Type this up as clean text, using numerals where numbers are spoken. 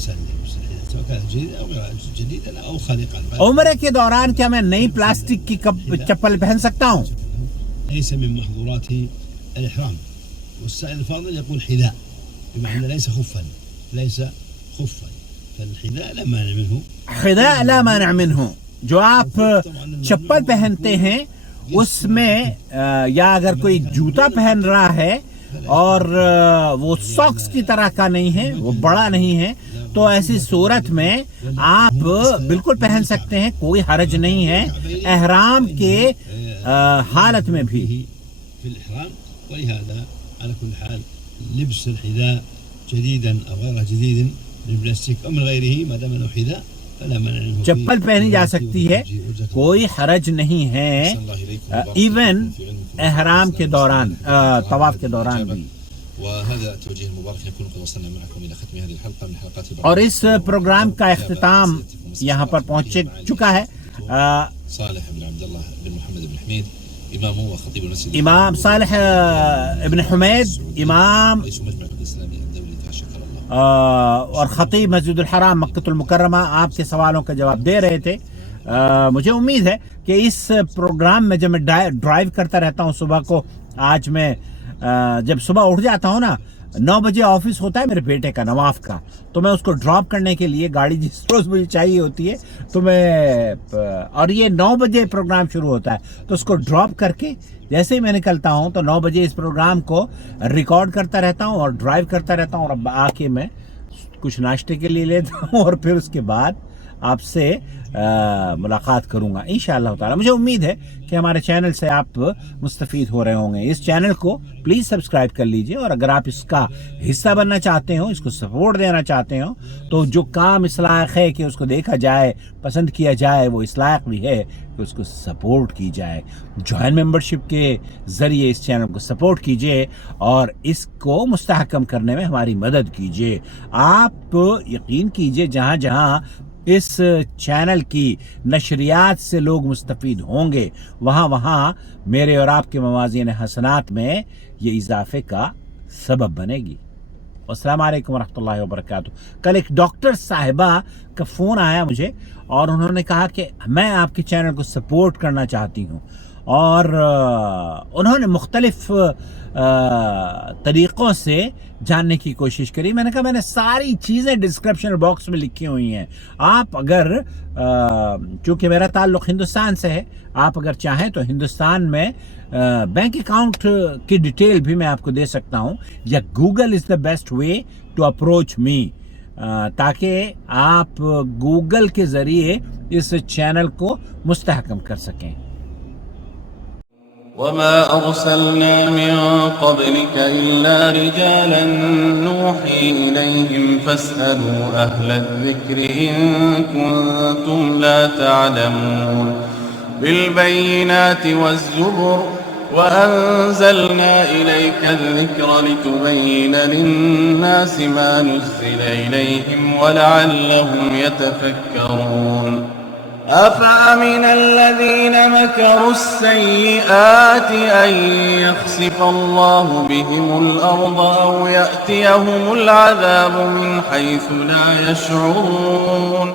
غسل لبس الحذاء سواء كانت جديدة أو غير جديدة أو خالقة. عمرے کے دوران کیا میں نئی پلاسٹک کی چپل پہن سکتا ہوں؟ ليس من محظورات الإحرام. والسائل الفاضل يقول حذاء بمعنى ليس خفا فالحذاء لا مانع منه. حذاء لا مانع منه. جو آپ چپل پہنتے ہیں اس میں یا اگر کوئی جوتا پہن رہا ہے اور وہ ساکس کی طرح کا نہیں ہے، وہ بڑا نہیں ہے، تو ایسی صورت میں آپ بالکل پہن سکتے ہیں، کوئی حرج نہیں ہے احرام کے حالت میں بھی. في الإحرام. ولهذا على كل حال لبس الحذاء جديدا أو غير جديد من بلاستيك أو من غيره ما دام أنه حذاء فلا مانع منه. چپل پہنی جا سکتی ہے، کوئی حرج نہیں ہے، ایون احرام کے دوران، طواف کے دوران بھی. وهذا التوجيه المبارك يكون قد وصلنا معكم إلى ختم هذه الحلقة من حلقات اور اس پروگرام کا اختتام یہاں پر پہنچ چکا ہے. صالح بن عبد الله بن محمد بن حميد امام وخطيب المسجد، امام صالح ابن حمید امام رئيس مجمع الإسلامي الدولي شكر الله اور خطیب مسجد الحرام مکۃ المکرمہ آپ کے سوالوں کا جواب دے رہے تھے. مجھے امید ہے کہ اس پروگرام میں جب میں ڈرائیو کرتا رہتا ہوں صبح کو، آج میں جب صبح اٹھ جاتا ہوں نا، 9 بجے آفس ہوتا ہے میرے بیٹے کا، نواف کا، تو میں اس کو ڈراپ کرنے کے لیے گاڑی جس روز مجھے چاہیے ہوتی ہے تو میں، اور یہ 9 بجے پروگرام شروع ہوتا ہے تو اس کو ڈراپ کر کے جیسے ہی میں نکلتا ہوں تو 9 بجے اس پروگرام کو ریکارڈ کرتا رہتا ہوں اور ڈرائیو کرتا رہتا ہوں، اور اب آ کے میں کچھ ناشتے کے لیے لیتا ہوں اور پھر اس کے بعد آپ سے ملاقات کروں گا انشاءاللہ تعالی. مجھے امید ہے کہ ہمارے چینل سے آپ مستفید ہو رہے ہوں گے. اس چینل کو پلیز سبسکرائب کر لیجئے، اور اگر آپ اس کا حصہ بننا چاہتے ہو، اس کو سپورٹ دینا چاہتے ہو، تو جو کام اس لائق ہے کہ اس کو دیکھا جائے، پسند کیا جائے، وہ اس لائق بھی ہے کہ اس کو سپورٹ کی جائے. جوائن ممبرشپ کے ذریعے اس چینل کو سپورٹ کیجئے اور اس کو مستحکم کرنے میں ہماری مدد کیجئے. آپ یقین کیجئے جہاں جہاں اس چینل کی نشریات سے لوگ مستفید ہوں گے، وہاں وہاں میرے اور آپ کے موازین حسنات میں یہ اضافے کا سبب بنے گی. السلام علیکم ورحمۃ اللہ وبرکاتہ. کل ایک ڈاکٹر صاحبہ کا فون آیا مجھے اور انہوں نے کہا کہ میں آپ کے چینل کو سپورٹ کرنا چاہتی ہوں، اور انہوں نے مختلف طریقوں سے جاننے کی کوشش کری. میں نے کہا میں نے ساری چیزیں ڈسکرپشن باکس میں لکھی ہوئی ہیں. آپ اگر چونکہ میرا تعلق ہندوستان سے ہے، آپ اگر چاہیں تو ہندوستان میں بینک اکاؤنٹ کی ڈیٹیل بھی میں آپ کو دے سکتا ہوں، یا Google is the best way to approach me, تاکہ آپ گوگل کے ذریعے اس چینل کو مستحکم کر سکیں. وما أرسلنا من قبلك إلا رجالا نوحي إليهم فاسألوا أهل الذكر إن كنتم لا تعلمون. بالبينات والزبر وأنزلنا إليك الذكر لتبين للناس ما نزل إليهم ولعلهم يتفكرون. أفأمن الذين مكروا السيئات أن يخسف الله بهم الأرض أو يأتيهم العذاب من حيث لا يشعرون.